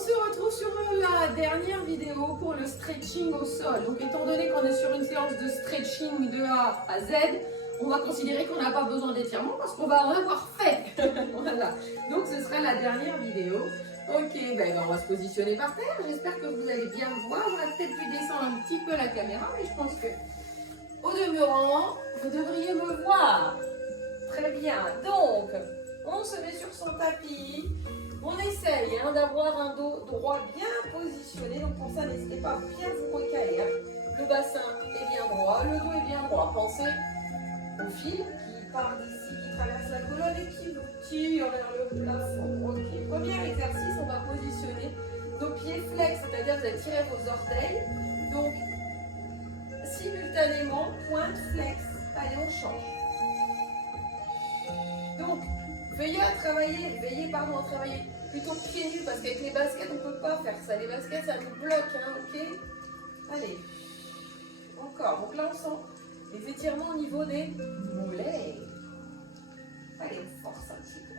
se retrouve sur la dernière vidéo pour le stretching au sol. Donc étant donné qu'on est sur une séance de stretching de A à Z, on va considérer qu'on n'a pas besoin d'étirement parce qu'on va en avoir fait. Voilà. Donc ce sera la dernière vidéo. Ok, ben on va se positionner par terre. J'espère que vous allez bien me voir. J'aurais peut-être pu descendre un petit peu la caméra, mais je pense que, au demeurant, vous devriez me voir. Très bien. Donc, on se met sur son tapis. On essaye d'avoir un dos droit bien positionné. Donc pour ça, n'hésitez pas à bien vous recaler. Le bassin est bien droit, le dos est bien droit. Pensez au fil qui part d'ici, qui traverse la colonne et qui vous tire vers le plafond. Ok. Premier exercice, on va positionner nos pieds flex, c'est-à-dire vous allez tirer vos orteils. Donc, simultanément, pointe flex. Allez, on change. Donc, veillez à travailler plutôt pieds nus parce qu'avec les baskets, on ne peut pas faire ça. Les baskets, ça nous bloque, ok? Allez, encore. Donc là, on sent les étirements au niveau des mollets. Allez, on force un petit peu.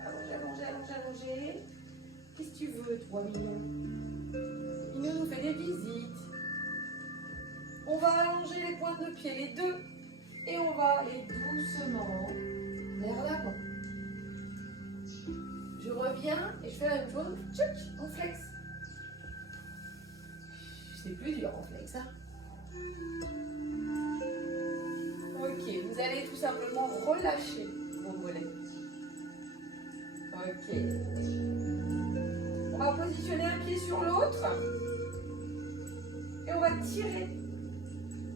Allongez. Qu'est-ce que tu veux, toi, Mignon? Mignon nous fait des visites. On va allonger les pointes de pied, les deux. Et on va aller doucement vers l'avant. Je reviens et je fais la même chose. Tchic, on flex. C'est plus dur en flex. Ok, vous allez tout simplement relâcher vos mollets. Ok. On va positionner un pied sur l'autre. Et on va tirer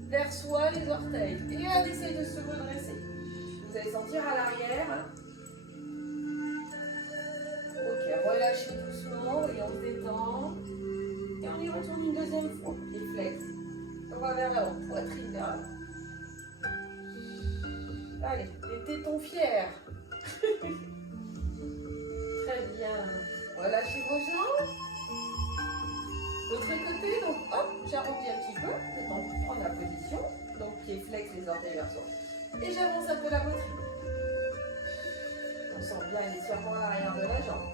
vers soi les orteils. Et on essaye de se redresser. Vous allez sentir à l'arrière. Ok, relâchez doucement et on se détend. Et on y retourne une deuxième fois. Et flex. On va vers l'avant, poitrine vers l'avant. Allez, les tétons fiers. Très bien. Relâchez vos jambes. L'autre côté, donc hop, j'arrondis un petit peu. Le temps de prendre la position. Donc pied flex, les orteils vers soi. Et j'avance un peu la poitrine. On sent bien l'étirement à l'arrière de la jambe.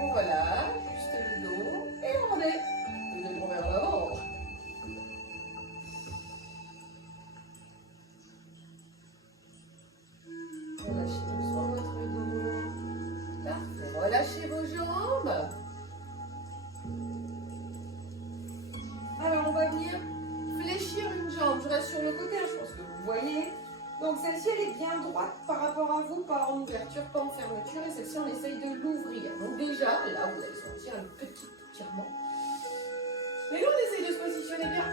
On relâche, juste le dos. Et on est. Le dos vers l'avant. Relâchez doucement votre dos. Parfait. Relâchez vos jambes. Alors on va venir fléchir une jambe. Je reste sur le côté, je pense que vous voyez. Donc celle-ci elle est bien droite par rapport à vous, pas en ouverture, pas en fermeture. Et celle-ci on essaye de l'ouvrir. Donc déjà, là vous allez sentir un petit étirement. Et là on essaye de se positionner bien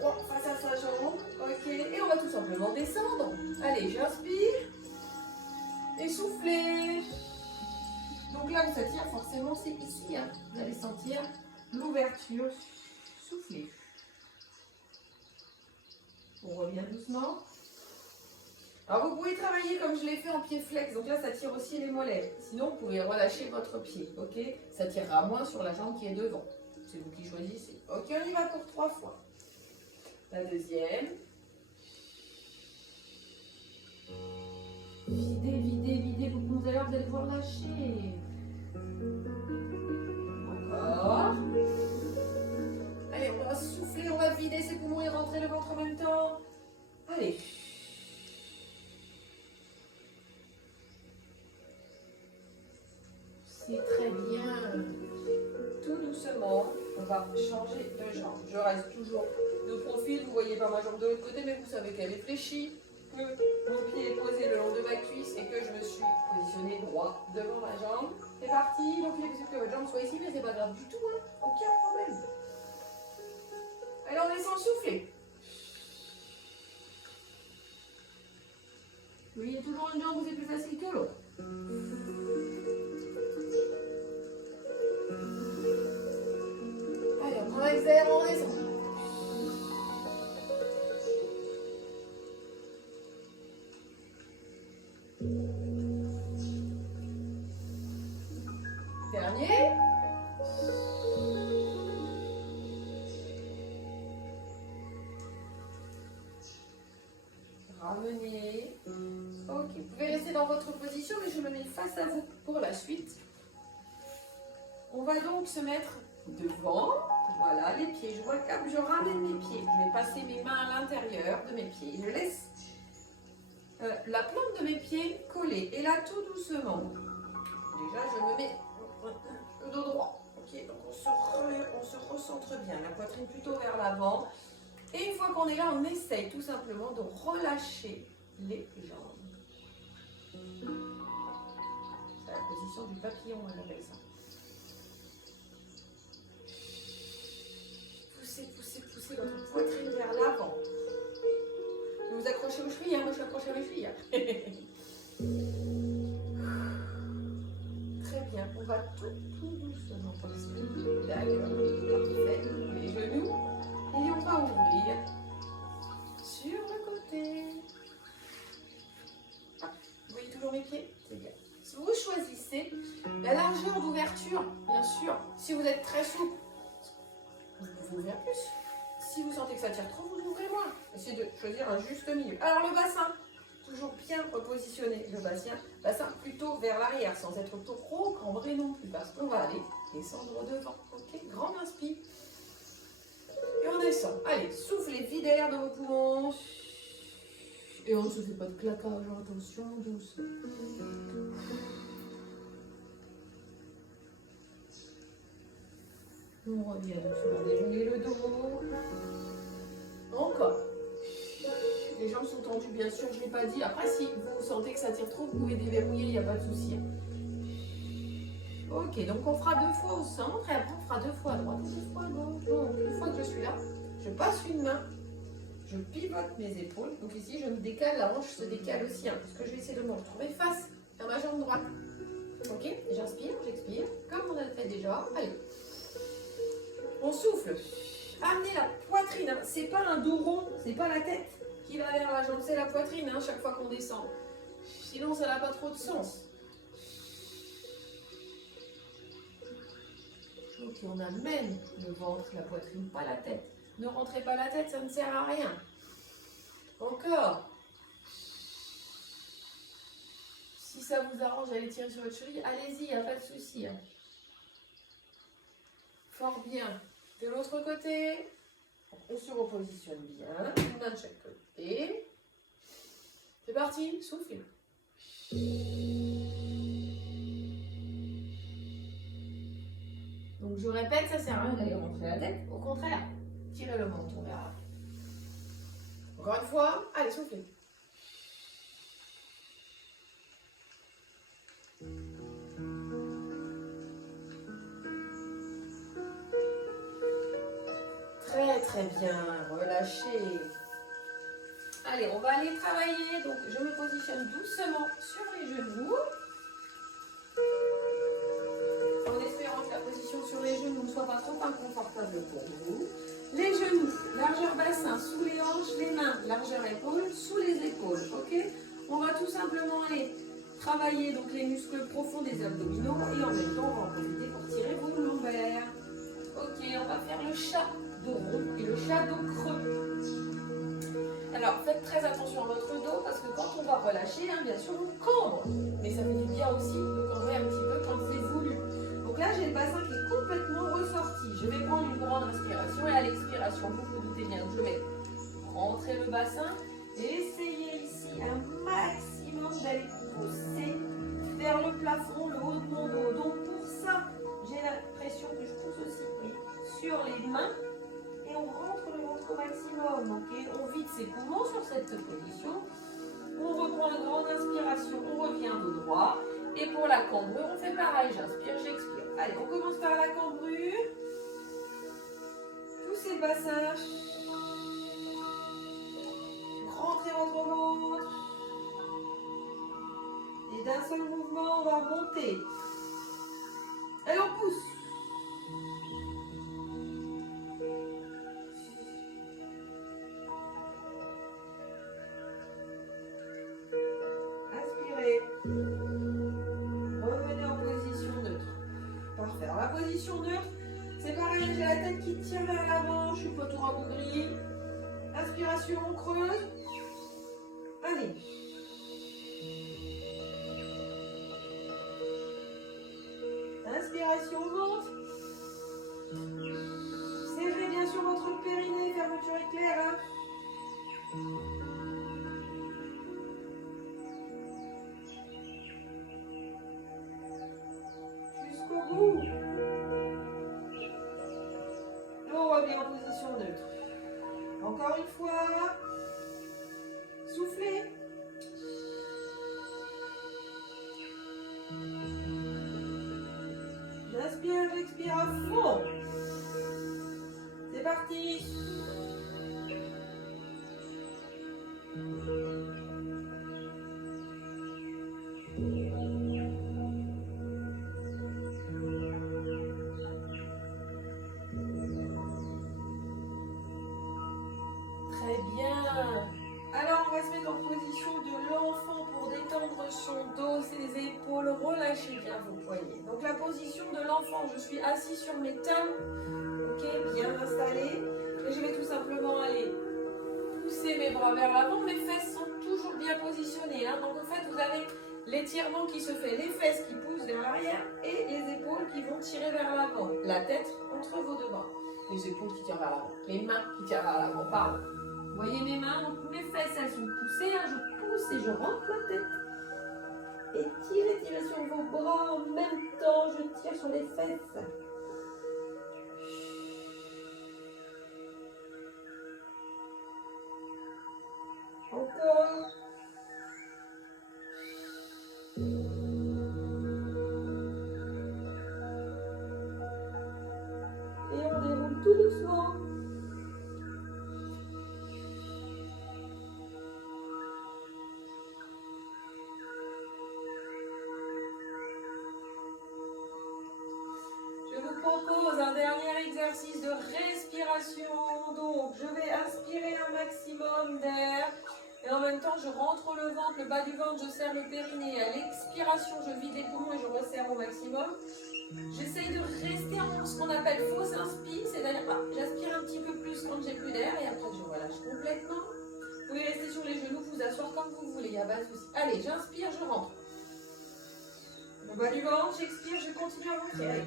droit face à sa jambe. Ok. Et on va tout simplement descendre. Allez, j'inspire. Et soufflez. Donc là où ça tire, forcément c'est ici. Vous allez sentir l'ouverture. Soufflez. On revient doucement. Alors vous pouvez travailler comme je l'ai fait en pied flex. Donc là ça tire aussi les mollets. Sinon vous pouvez relâcher votre pied. Ok. Ça tirera moins sur la jambe qui est devant. C'est vous qui choisissez. Ok, on y va pour 3 fois. La deuxième. Videz. Tout à l'heure, vous allez pouvoir lâcher. Encore. Allez, on va souffler, on va vider ses poumons et rentrer le ventre en même temps. Allez. C'est très bien. Tout doucement, on va changer de jambe. Je reste toujours de profil. Vous ne voyez pas ma jambe de l'autre côté, mais vous savez qu'elle est fléchie. Que mon pied est posé le long de ma cuisse et que je me suis positionnée droit devant ma jambe. C'est parti. Donc il est possible que votre jambe soit ici, mais c'est pas grave du tout. Aucun problème. Allez, on descend souffler. Oui, il y a toujours une jambe où c'est plus facile que l'autre. Allez, on prend l'exaire, on descend. Dernier. Ramenez. Ok, vous pouvez rester dans votre position, mais je me mets face à vous pour la suite. On va donc se mettre devant. Voilà, les pieds. Je vois comme je ramène mes pieds. Je vais passer mes mains à l'intérieur de mes pieds. Je laisse la plante de mes pieds collée. Et là, tout doucement. Déjà, je me mets le dos droit. Ok, donc on se recentre bien. La poitrine plutôt vers l'avant. Et une fois qu'on est là, on essaye tout simplement de relâcher les jambes. C'est la position du papillon, on appelle ça. Poussez, poussez, poussez votre poitrine vers l'avant. Vous accrochez aux chevilles, moi je suis accrochée à mes chevilles. Très bien, on va tout doucement poser. D'accord, parfait. Les genoux. Et on va ouvrir sur le côté. Ah, vous voyez toujours mes pieds? C'est bien. Si vous choisissez la largeur d'ouverture, bien sûr, si vous êtes très souple, vous pouvez ouvrir plus. Si vous sentez que ça tire trop, vous ouvrez moins. Essayez de choisir un juste milieu. Alors le bassin, toujours bien repositionner le bassin plutôt vers l'arrière, sans être trop cambré non plus, parce qu'on va aller descendre devant. Ok, grande inspire. Et on descend. Allez, soufflez, videz l'air de vos poumons. Et on ne se fait pas de claquage, attention, douce. On revient doucement, dérouler le dos. Encore. Les jambes sont tendues, bien sûr, je ne l'ai pas dit. Après, si vous sentez que ça tire trop, vous pouvez déverrouiller, il n'y a pas de souci. Ok, donc on fera 2 fois au centre et après on fera 2 fois à droite, 2 fois à gauche. Donc une fois que je suis là, je passe une main, je pivote mes épaules. Donc ici, je me décale, la hanche se décale aussi, hein, parce que je vais essayer de me retrouver face à ma jambe droite. Ok, j'inspire, j'expire, comme on a fait déjà. Allez, on souffle. Amenez la poitrine, hein. C'est pas un dos rond, c'est pas la tête qui va vers la jambe, c'est la poitrine, hein, chaque fois qu'on descend. Sinon, ça n'a pas trop de sens. Ok, on amène le ventre, la poitrine, pas la tête. Ne rentrez pas la tête, ça ne sert à rien. Encore. Si ça vous arrange d'aller tirer sur votre cheville, allez-y, il n'y a pas de souci. Hein. Fort bien. De l'autre côté, on se repositionne bien. Une main de chaque côté. C'est parti, soufflez. Donc je répète, ça sert à rien d'aller rentrer la tête. Au contraire, tirez le menton vers là. Encore une fois, allez, soufflez. Très très bien, relâchez. Allez, on va aller travailler. Donc je me positionne doucement sur les genoux. En espérant que la position sur les genoux ne soit pas trop inconfortable pour vous. Les genoux, largeur bassin, sous les hanches, les mains, largeur épaule, sous les épaules. Ok? On va tout simplement aller travailler donc les muscles profonds des abdominaux et en même temps on va en profiter pour tirer vos lombaires. Ok, on va faire le chat dos rond et le chat dos creux. Alors faites très attention à votre dos parce que quand on va relâcher, hein, bien sûr on cambre. Mais ça fait du bien aussi de cambrer un petit peu quand c'est voulu. Donc là j'ai le bassin qui est complètement ressorti. Je vais prendre une grande respiration et à l'expiration, vous vous doutez bien, je vais rentrer le bassin et essayer ici un maximum d'aller pousser vers le plafond, le haut de mon dos. Donc pour ça, j'ai l'impression que je pousse aussi sur les mains et on rentre le ventre au maximum. Okay, on vide ses poumons sur cette position. On reprend une grande inspiration, on revient dos droit. Et pour la cambrure, on fait pareil. J'inspire, j'expire. Allez, on commence par la cambrure. Poussez le bassin. Rentrez votre ventre. Et d'un seul mouvement, on va monter. Allez, on pousse. Inspirez. Revenez en position neutre. Parfait. Alors, la position neutre, c'est pareil, j'ai la tête qui tire vers l'avant, je suis pas tout rabougrie. Inspiration, on creuse. Allez. inspiration, ventre. Serrez bien sûr votre périnée, fermeture éclair. Hein. Jusqu'au bout. On revient en position neutre. Encore une fois. Soufflez. J'inspire, j'expire à fond. C'est parti. Très bien. Alors, on va se mettre en position de l'enfant pour détendre son dos, ses épaules, relâchez bien vos poignets. Donc, la position de l'enfant, je suis assis sur mes talons, ok, bien installé. Et je vais tout simplement aller pousser mes bras vers l'avant. Mes fesses sont toujours bien positionnées. Hein. Donc, en fait, vous avez l'étirement qui se fait, les fesses qui poussent vers l'arrière et les épaules qui vont tirer vers l'avant. La tête entre vos deux bras. Les épaules qui tirent vers l'avant. Les mains qui tirent vers l'avant, pardon. Vous voyez mes mains, donc mes fesses, elles sont poussées, hein, je pousse et je rentre la tête. Et tirez sur vos bras en même temps, je tire sur les fesses. Encore. Et on déroule tout doucement. Je vous propose un dernier exercice de respiration. Donc, je vais inspirer un maximum d'air. Et en même temps, je rentre le ventre, le bas du ventre, je serre le périnée. À l'expiration, je vide les poumons et je resserre au maximum. J'essaye de rester en ce qu'on appelle fausse inspi, c'est-à-dire j'aspire un petit peu plus quand j'ai plus d'air et après je relâche complètement. Vous pouvez rester sur les genoux, vous asseoir comme vous voulez, il n'y a pas de souci. Allez, j'inspire, je rentre. Le bas du ventre, j'expire, je continue à rentrer. Allez.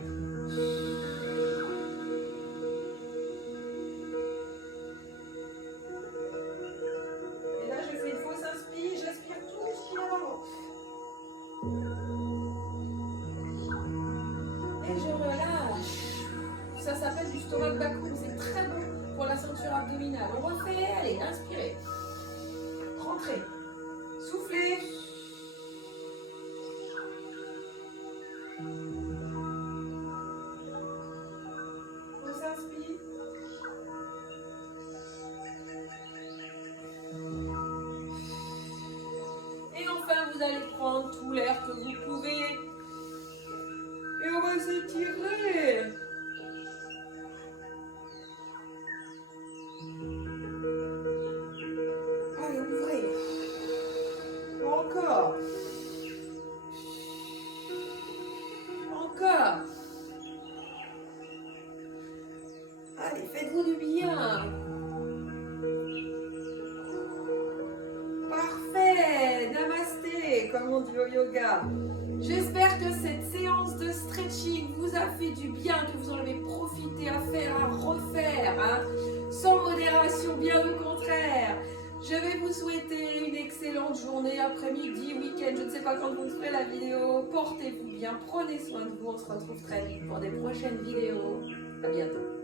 Et là, je fais une fausse inspi, j'aspire tout ce qu'il y a avant. Et je relâche. Ça s'appelle du stomach backroom, c'est très bon pour la ceinture abdominale. On refait, allez, inspirez. Rentrez. Soufflez. On s'inspire. Et enfin, vous allez prendre tout l'air que vous pouvez. Et on va s'étirer. Allez, ouvrez. Encore. Encore. Allez, faites-vous du bien. Parfait. Namasté, comme on dit au yoga. J'espère que cette séance de stretching vous a fait du bien, que vous en avez profité à faire, à refaire, hein, sans modération, bien au contraire. Je vais vous souhaiter une excellente journée, après-midi, week-end, je ne sais pas quand vous ferez la vidéo. Portez-vous bien, prenez soin de vous, on se retrouve très vite pour des prochaines vidéos. À bientôt.